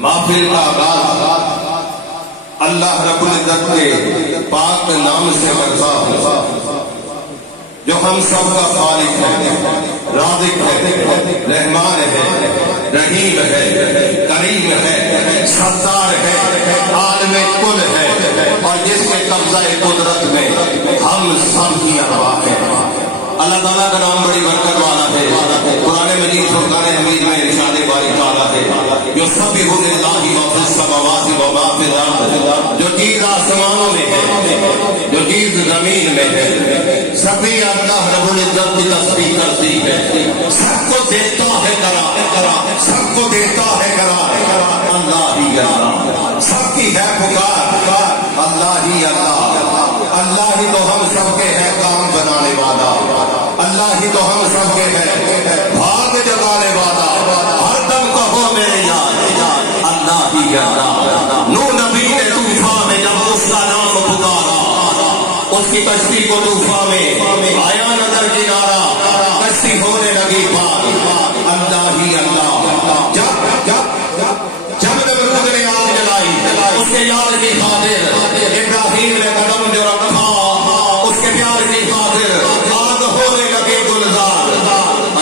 محفل کا آغاز اللہ رب العزت کے پاک نام سے کرتا ہوں جو ہم سب کا خالق ہے، رازق ہے، رحمان ہے، رحیم ہے، کریم ہے، ستار ہے، عالم کل ہے، اور جس کے قبضہ قدرت میں ہم سب کی ارواح ہے۔ اللہ تعالیٰ کا نام بڑی برکت والا ہے۔ قرآن مجید فرقان حمید میں ارشاد باری تعالیٰ ہے یسبح للہ ما فی السماوات و ما فی الارض، جو چیز آسمانوں میں ہے، جو چیز زمین میں ہے، سبھی اللہ رب العزت کی تسبیح کرتی ہے۔ سب کو دیتا ہے کرا، سب کو دیتا ہے کرا، اللہ ہی اللہ، سب کی ہے پکار، اللہ ہی اللہ، اللہ ہی تو ہم سب کے ہے کام بنانے والا، اللہ ہی تو ہم سب کے ہے بھاگ جگانے والا، ہر دم کہو میرے یار اللہ ہی اللہ۔ نوح نبی نے طوفان میں جب اس کا نام پکارا، اس کی کشتی کو طوفان میں آیا نظر کنارا، کشتی ہونے لگی پار، اللہ ہی اللہ۔ جب نمرود نے آگ جلائی، اس کے یار کی خاطر ابراہیم نے قدم جو رکھا، اس کے پیار کی خاطر آگ ہونے لگے گلزار،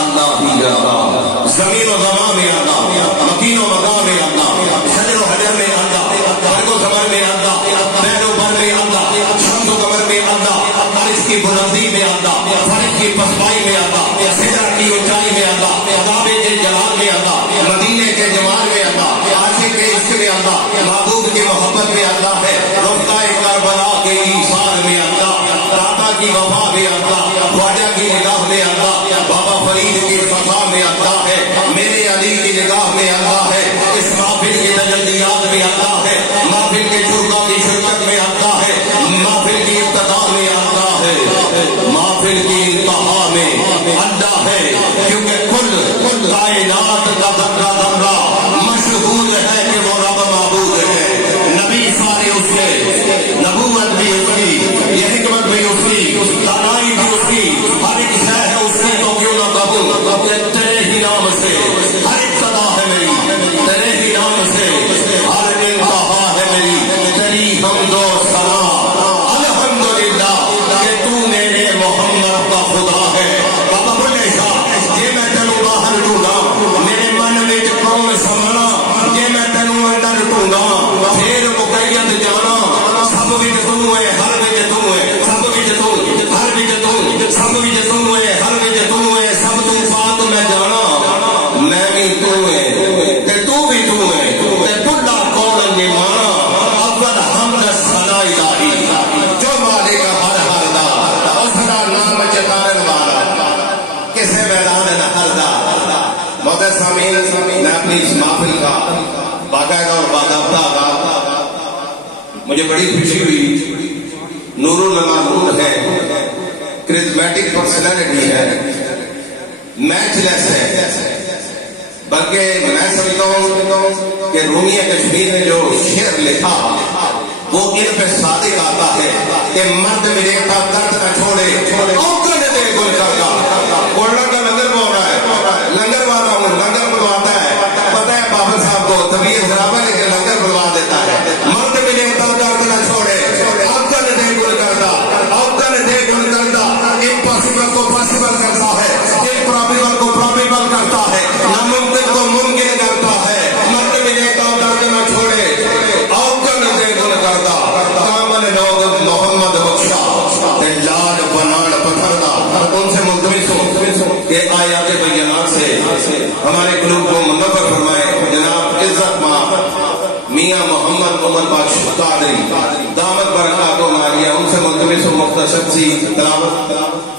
اللہ ہی اللہ۔ زمین و زمان میں اللہ، مکین و مقام میں اللہ، شجر و حجر میں اللہ، برگ و ثمر میں اللہ، بحر و بر میں اللہ، شمس و قمر میں اللہ، عرش کی بلندی میں اللہ، فرش کی پسپائی میں اللہ، سدر کی اونچائی میں اللہ، کعبے کے جلال میں اللہ، مدینے کے جمال میں اللہ، عاشق کے عشق میں اللہ، محبوب کی محبت میں اللہ ہے، رفتہ کربلا کے ایثار میں اللہ، داتا کی وفا میں اللہ، خواجہ کی نگاہ میں اللہ، بابا فرید کی صفا میں اللہ ہے، میرے علی کی نگاہ میں اللہ ہے، اس محفل کی تجلیات میں اللہ ہے، محفل کے شرکا کی شرکت میں اللہ ہے، محفل کی ابتدا میں اللہ ہے، محفل کی انتہا میں اللہ ہے، کیونکہ کل کائنات کا ذرہ ذرہ مشہور ہے کہ وہ رب معبود ہے۔ نبی سارے اس کے، نبوت بھی اس کی، یہ حکمت بھی اس کی، دانائی بھی اس کی، ہر ایک شے ہے اس کی، تو کیوں نہ قبول کہ تیرے ہی نام سے ہر ابتدا ہے میری، تیرے ہی نام سے ہر انتہا ہے میری، تیری حمد و ثنا الحمدللہ کہ تو میرے محمد کا خدا ہے۔ بابا بلے شاہ یہ میں تینوں باہر ڈھونڈا، میرے من میں کون سمنا، یہ میں تینوں اندر ڈھونڈا، پھر مقید جانا، سب وچ تو ہے، ہر وچ تو ہے، سب وچ تو، ہر وچ تو، سب وچ تو ہے، ہر وچ تو ہے، سب تو پاک میں جانا، میں بھی تو ہے تے تو بھی تو ہے، تے بڑا کون نمانا، اول حمد ثنا الہی جو مالک ہر ہر دا، اس دا نام چتارن والا، کسے میدان نہر دا۔ محترم سامعین، میں اپنی اس محفل کا باقاعدہ اور باضابطہ آغاز، مجھے بڑی خوشی ہوئی، نور المعمور ہے، کرزمیٹک پرسنالٹی ہے، میچ لیس ہے، بلکہ میں سمجھتا ہوں کہ رومیہ کشمیر نے جو شعر لکھا وہ ان پہ صادق آتا ہے کہ مرد میں دیکھتا درد نہ چھوڑے، اوکر نے دے گل کرتا، کولر کا لنگر بول رہا ہے، لنگر والا ہوں، لنگر بلواتا ہے، پتہ ہے بابر صاحب کو طبیعت خراب ہے لیکن لنگر بلوا دیتا ہے، مرد میں دیکھتا درد نہ چھوڑے، اوکر نے دے گل کرتا، اوکر نے دے گل کرتا، امپاسبل کو پاسبل کرتا ہے، امپرابیبل کو پرابیبل کرتا ہے، ناممکن کو ممکن کرتا ہے، مرد میں دیکھتا درد نہ چھوڑے، اوکر نے دے گل کرتا، کامل لوگ محمد بخشا لاڈ بناڑ پتھردا، ان سے ملتمس ہوں کہ آیات بینات سے ہمارے قلوب کو منور فرمائے۔ جناب عزت ماں میاں محمد عمر بخش قادری دامت برکاتہ عالیہ، ان سے ملتمس ہوں مختصر سی تلاوت